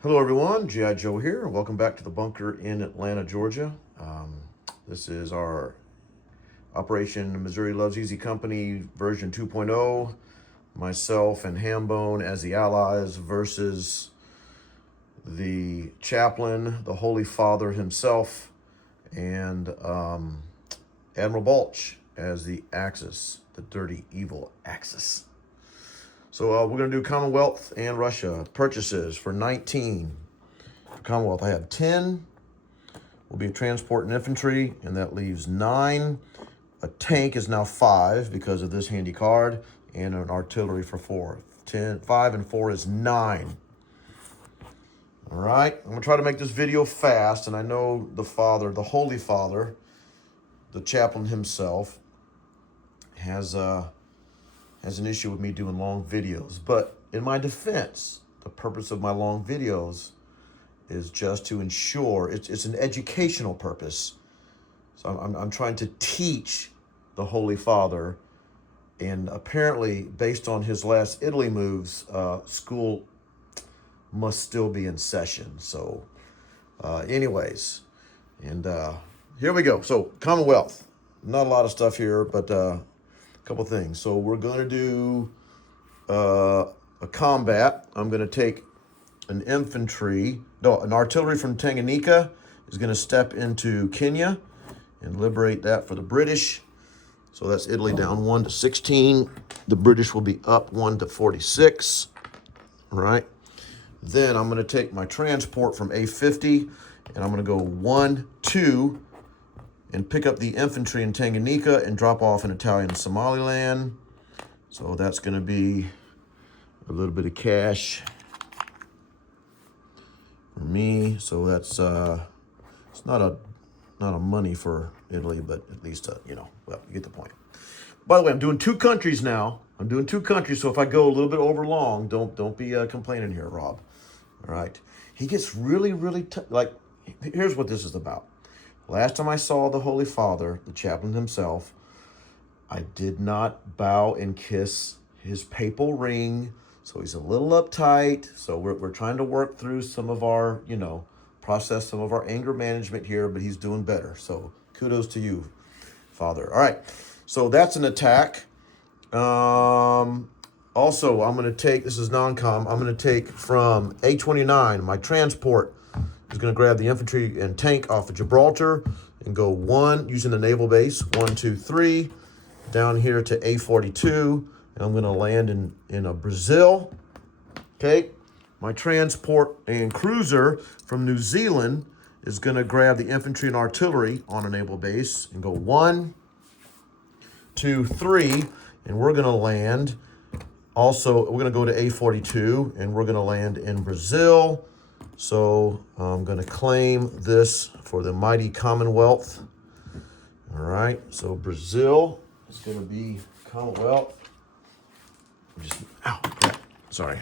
Hello everyone, G.I. Joe here. Welcome back to the bunker in Atlanta, Georgia. This is our Operation Missouri Loves Easy Company version 2.0. Myself and Hambone as the allies versus the chaplain, the Holy Father himself, and Admiral Balch as the Axis, the dirty, evil Axis. So we're going to do Commonwealth and Russia purchases for 19. For Commonwealth, I have 10. Will be a transport and infantry, and that leaves 9. A tank is now 5 because of this handy card, and an artillery for 4. 5 and 4 is 9. All right, I'm going to try to make this video fast, and I know the Father, the Holy Father, the chaplain himself, has an issue with me doing long videos. But in my defense, the purpose of my long videos is just to ensure it's an educational purpose. So I'm trying to teach the Holy Father, and apparently, based on his last Italy moves, school must still be in session. So, anyways, and here we go. So Commonwealth, not a lot of stuff here, but couple things. So we're going to do a combat. I'm going to take an artillery from Tanganyika is going to step into Kenya and liberate that for the British. So that's Italy down 1 to 16. The British will be up 1 to 46. All right. Then I'm going to take my transport from A50 and I'm going to go 1, 2, and pick up the infantry in Tanganyika and drop off in Italian Somaliland. So that's going to be a little bit of cash for me. So that's it's not a money for Italy, but at least well, you get the point. By the way, I'm doing 2 countries now. I'm doing 2 countries, so if I go a little bit over long, don't be complaining here, Rob. All right. He gets really like. Here's what this is about. Last time I saw the Holy Father, the chaplain himself, I did not bow and kiss his papal ring. So he's a little uptight. So we're trying to work through some of our, process some of our anger management here, but he's doing better. So kudos to you, Father. All right. So that's an attack. Also, I'm going to take, this is non-com, I'm going to take from A29, my transport is going to grab the infantry and tank off of Gibraltar and go 1, using the naval base, 1, 2, 3, down here to A42, and I'm going to land in Brazil. Okay, my transport and cruiser from New Zealand is going to grab the infantry and artillery on a naval base and go 1, 2, 3, and we're going to land. Also, we're going to go to A42, and we're going to land in Brazil. So I'm going to claim this for the mighty Commonwealth. All right, so Brazil is going to be Commonwealth. Sorry.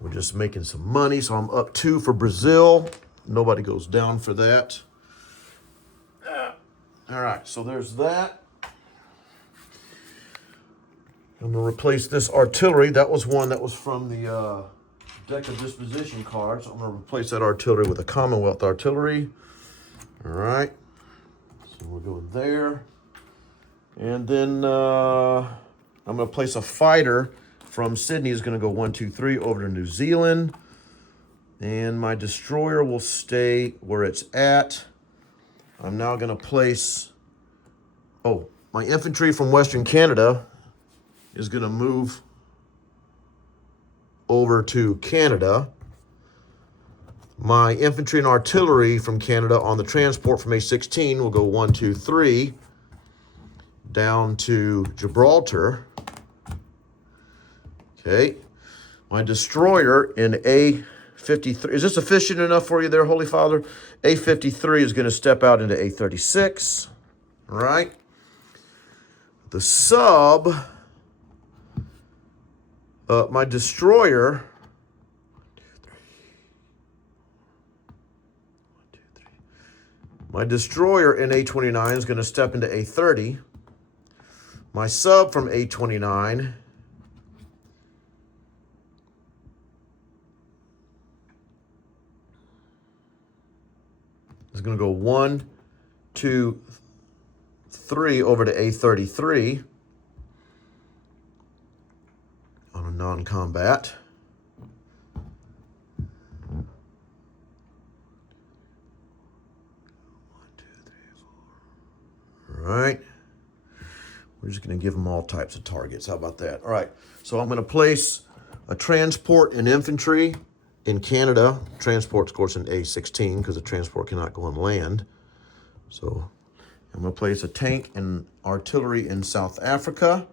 We're just making some money, so I'm up 2 for Brazil. Nobody goes down for that. All right, so there's that. I'm going to replace this artillery. That was one that was from the deck of disposition cards. I'm going to replace that artillery with a Commonwealth artillery. All right. So we'll go there. And then I'm going to place a fighter from Sydney. Is going to go 1, 2, 3 over to New Zealand. And my destroyer will stay where it's at. I'm now going to place, my infantry from Western Canada is going to move over to Canada. My infantry and artillery from Canada on the transport from A16 will go 1, 2, 3 down to Gibraltar. Okay. My destroyer in A53, is this efficient enough for you there, Holy Father? A53 is going to step out into A36. All right. The sub, my destroyer, my destroyer in A29 is going to step into A30. My sub from A29 is going to go 1, 2, 3 over to A33 on a non-combat. All right. We're just going to give them all types of targets. How about that? All right. So I'm going to place a transport and infantry in Canada. Transport's, of course, in A16 because the transport cannot go on land. So I'm going to place a tank and artillery in South Africa.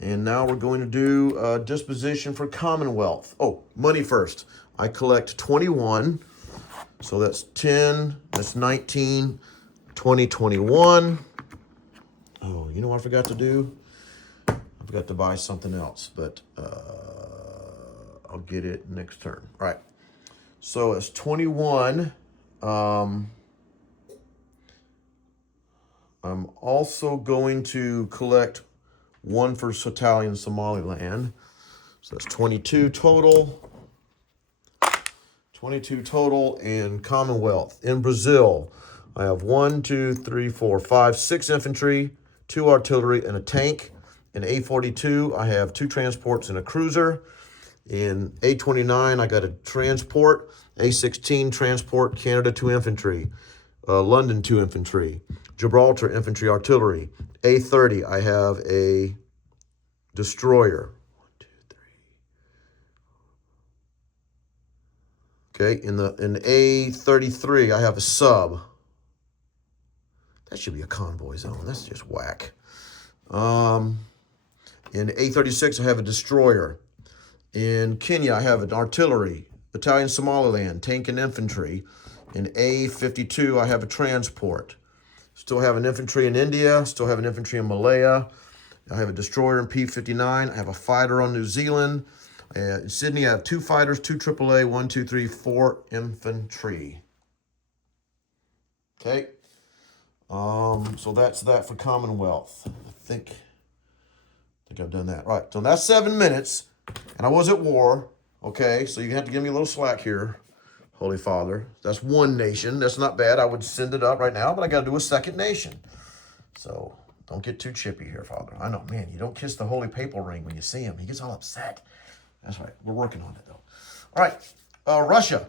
And now we're going to do disposition for Commonwealth. Oh, money first. I collect 21. So that's 10, that's 19, 20, 21. Oh, you know what I forgot to do? I forgot to buy something else, but I'll get it next turn. All right. So it's 21. I'm also going to collect 1 for Italian Somaliland. So that's 22 total. 22 total in Commonwealth. In Brazil, I have 1, 2, 3, 4, 5, 6 infantry, 2 artillery, and a tank. In A42, I have 2 transports and a cruiser. In A29, I got a transport. A16, transport, Canada, 2 infantry. London, 2 infantry. Gibraltar, infantry, artillery. A30, I have a destroyer. 1, 2, 3. Okay, in A33, I have a sub. That should be a convoy zone. That's just whack. In A36, I have a destroyer. In Kenya, I have an artillery, Italian Somaliland, tank and infantry. In A52, I have a transport. Still have an infantry in India. Still have an infantry in Malaya. I have a destroyer in P59. I have a fighter on New Zealand. In Sydney, I have 2 fighters, 2 AAA, 1, 2, 3, 4 infantry. Okay. So that's that for Commonwealth. I think I've done that. All right, so that's 7 minutes, and I was at war. Okay, so you have to give me a little slack here, Holy Father. That's 1 nation. That's not bad. I would send it up right now, but I got to do a 2nd nation. So don't get too chippy here, Father. I know, man, you don't kiss the holy papal ring when you see him. He gets all upset. That's right. We're working on it, though. All right, Russia.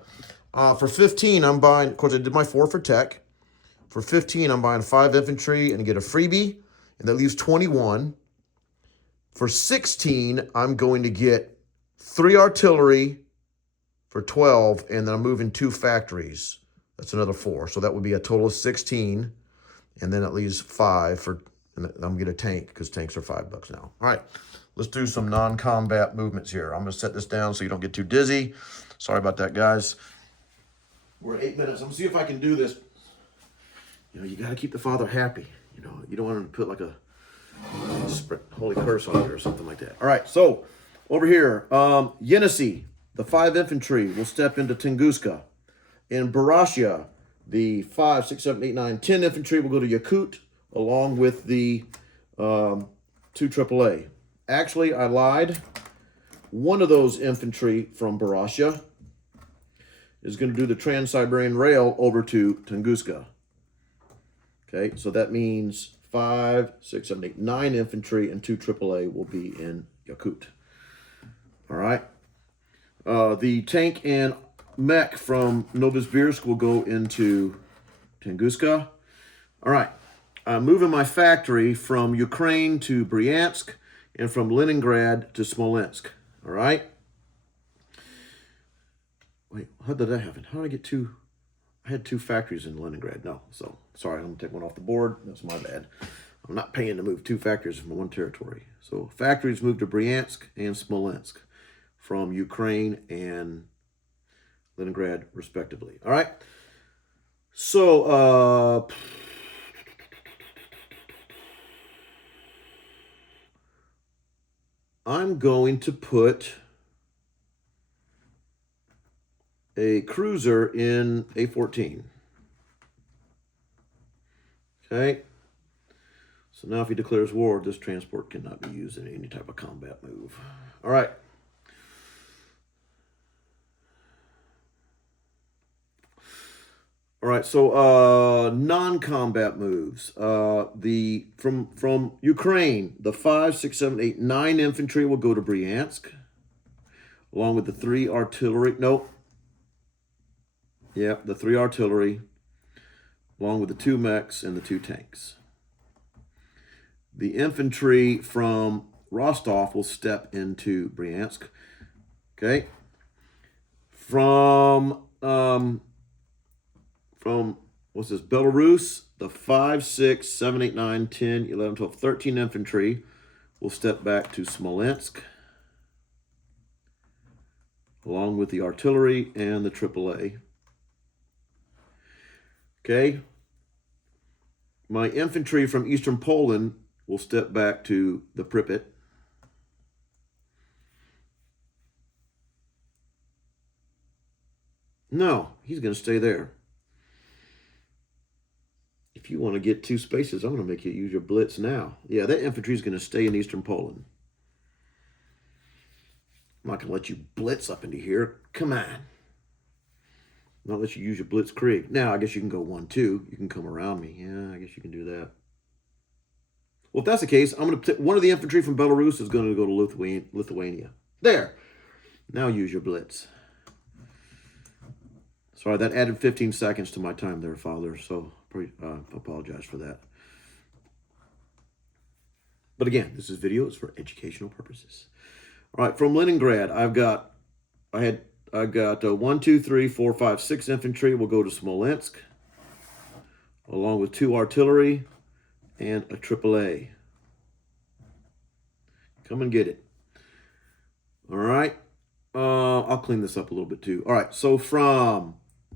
For 15, I'm buying, of course, I did my 4 for tech. For 15, I'm buying 5 infantry and get a freebie, and that leaves 21. For 16, I'm going to get 3 artillery for 12, and then I'm moving 2 factories. That's another 4. So that would be a total of 16, and then it leaves 5 for, and I'm going to get a tank because tanks are $5 now. All right, let's do some non-combat movements here. I'm going to set this down so you don't get too dizzy. Sorry about that, guys. We're at 8 minutes. I'm going to see if I can do this. You know, you got to keep the Father happy. You know, you don't want him to put like a holy curse on it or something like that. All right, so over here, Yenisei, the 5 infantry will step into Tunguska. In Buryatia, the 5, 6, 7, 8, 9, 10 infantry will go to Yakut along with the 2 AAA. Actually, I lied. One of those infantry from Buryatia is going to do the Trans-Siberian Rail over to Tunguska. Okay, so that means 5, 6, 7, 8, 9 infantry and 2 AAA will be in Yakut. All right. The tank and mech from Novosibirsk will go into Tunguska. All right. I'm moving my factory from Ukraine to Bryansk and from Leningrad to Smolensk. All right. Wait, how did that happen? How did I get 2? I had 2 factories in Leningrad. No, so sorry, I'm going to take one off the board. That's my bad. I'm not paying to move 2 factories from 1 territory. So factories moved to Bryansk and Smolensk from Ukraine and Leningrad, respectively. All right. So, I'm going to put a cruiser in A14. Okay. So now if he declares war, this transport cannot be used in any type of combat move. All right. All All right, so non-combat moves. From Ukraine, the 5, 6, 7, 8, 9 infantry will go to Bryansk, along with the 3 artillery. Nope. Yep, the 3 artillery, along with the 2 mechs and the 2 tanks. The infantry from Rostov will step into Bryansk. Okay. From what's this, Belarus, the 5, 6, 7, 8, 9, 10, 11, 12, 13 infantry will step back to Smolensk, along with the artillery and the AAA. Okay. My infantry from eastern Poland will step back to the Pripyat. No, he's going to stay there. If you want to get 2 spaces, I'm going to make you use your blitz now. Yeah, that infantry is going to stay in eastern Poland. I'm not going to let you blitz up into here. Come on. Not let you use your blitzkrieg. Now, I guess you can go 1, 2. You can come around me. Yeah, I guess you can do that. Well, if that's the case, I'm going to one of the infantry from Belarus is going to go to Lithuania. There. Now use your blitz. Sorry, that added 15 seconds to my time there, Father. So apologize for that. But again, this is video. It's for educational purposes. All right, from Leningrad, I've got 1, 2, 3, 4, 5, 6 infantry will go to Smolensk, along with 2 artillery and a AAA. Come and get it. All right. I'll clean this up a little bit too. All right. So from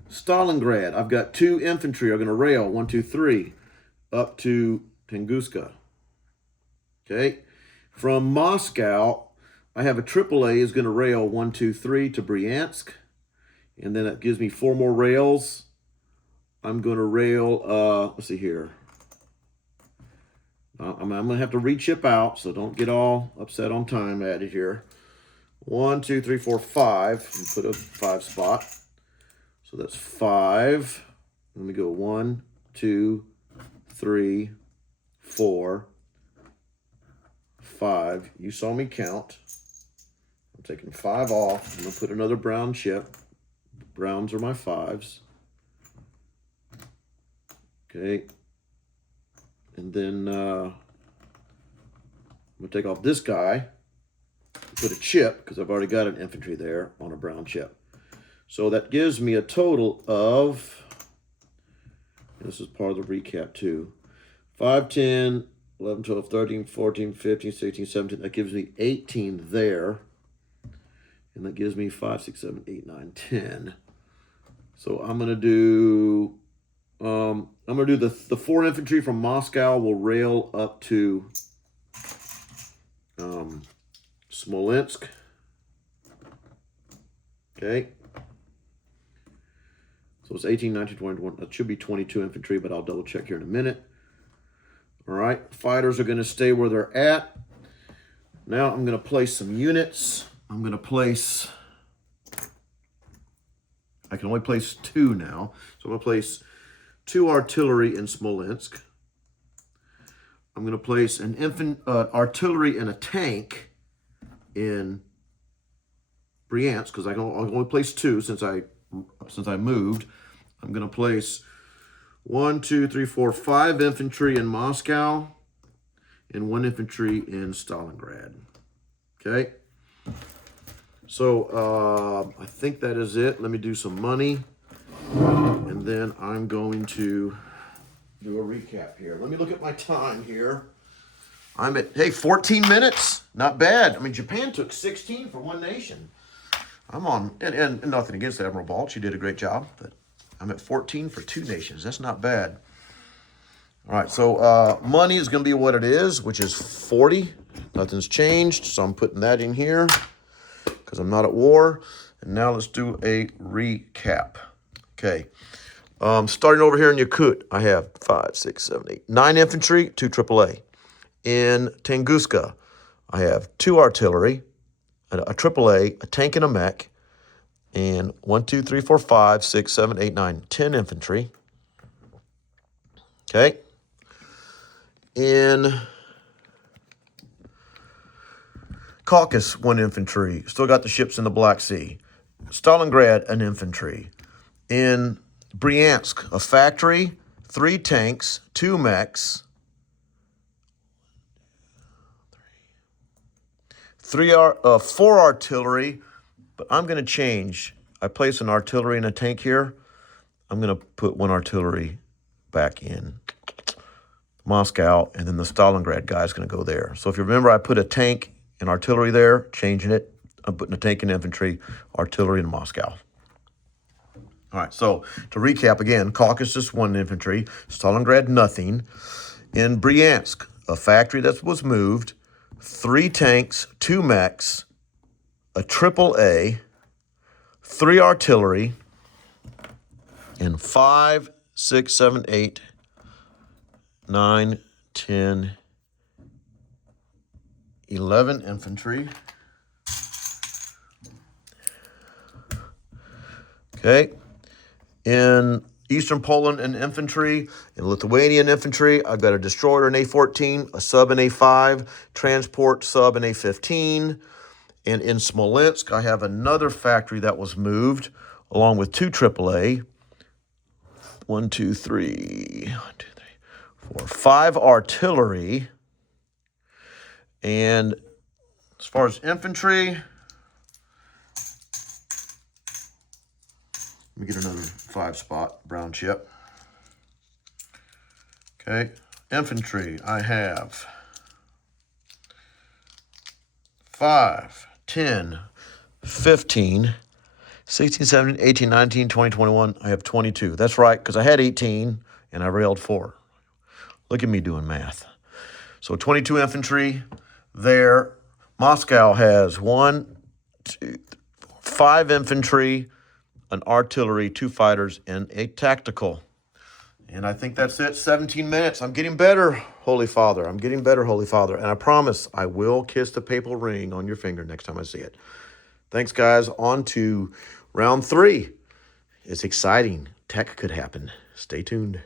Stalingrad, I've got 2 infantry are going to rail 1, 2, 3 up to Tunguska. Okay. From Moscow, I have a AAA is going to rail 1, 2, 3 to Bryansk. And then that gives me 4 more rails. I'm going to rail, let's see here. I'm going to have to re-chip out, so don't get all upset on time added here. 1, 2, 3, 4, 5. And put a 5 spot. So that's 5. Let me go 1, 2, 3, 4, 5. You saw me count. I'm taking 5 off. I'm going to put another brown chip. Browns are my 5s. Okay. And then I'm going to take off this guy, put a chip, because I've already got an infantry there on a brown chip. So that gives me a total of, this is part of the recap too, 5, 10, 11, 12, 13, 14, 15, 16, 17. That gives me 18 there. And that gives me 5, 6, 7, 8, 9, 10. So I'm going to do... the 4 infantry from Moscow will rail up to Smolensk. Okay. So it's 18, 19, 20, 21. That should be 22 infantry, but I'll double check here in a minute. All right. Fighters are going to stay where they're at. Now I'm going to place some units. I'm going to place... I can only place 2 now. So I'm going to place 2 artillery in Smolensk. I'm going to place an artillery and a tank in Bryansk, because I can only place 2 since I moved. I'm going to place 1, 2, 3, 4, 5 infantry in Moscow and 1 infantry in Stalingrad. Okay. So I think that is it. Let me do some money. And then I'm going to do a recap here. Let me look at my time here. I'm at, hey, 14 minutes. Not bad. I mean, Japan took 16 for one nation. I'm on, and nothing against Admiral Balch. You did a great job. But I'm at 14 for 2 nations. That's not bad. All right, so money is going to be what it is, which is 40. Nothing's changed, so I'm putting that in here because I'm not at war. And now let's do a recap. Okay. Starting over here in Yakut, I have 5, 6, 7, 8, 9 infantry, 2 AAA. In Tunguska, I have 2 artillery, a AAA, a tank and a mech, and 1, 2, 3, 4, 5, 6, 7, 8, 9, 10 infantry. Okay. In Caucasus, 1 infantry. Still got the ships in the Black Sea. Stalingrad, an infantry. In Bryansk, a factory, 3 tanks, 2 mechs, 4 artillery, but I'm going to change. I place an artillery and a tank here. I'm going to put 1 artillery back in Moscow, and then the Stalingrad guy is going to go there. So if you remember, I put a tank and artillery there, changing it. I'm putting a tank and infantry, artillery in Moscow. All right, so to recap again, Caucasus, 1 infantry, Stalingrad, nothing. In Bryansk, a factory that was moved, 3 tanks, 2 mechs, a AAA, 3 artillery, and 5, 6, 7, 8, 9, 10, 11 infantry. Okay. In Eastern Poland, an infantry. In Lithuanian infantry, I've got a destroyer, an A-14, a sub, an A-5, transport, sub, an A-15. And in Smolensk, I have another factory that was moved, along with 2 AAA. 1, 2, 3, 1, 2, 3, 4, 5 artillery. And as far as infantry, let me get another 5 spot brown chip. Okay, infantry, I have 5, 10, 15, 16, 17, 18, 19, 20, 21. I have 22. That's right, because I had 18 and I railed 4. Look at me doing math. So 22 infantry there. Moscow has 1, 2, 5 infantry, an artillery, 2 fighters, and a tactical. And I think that's it. 17 minutes. I'm getting better, Holy Father. I'm getting better, Holy Father. And I promise I will kiss the papal ring on your finger next time I see it. Thanks, guys. On to round 3. It's exciting. Tech could happen. Stay tuned.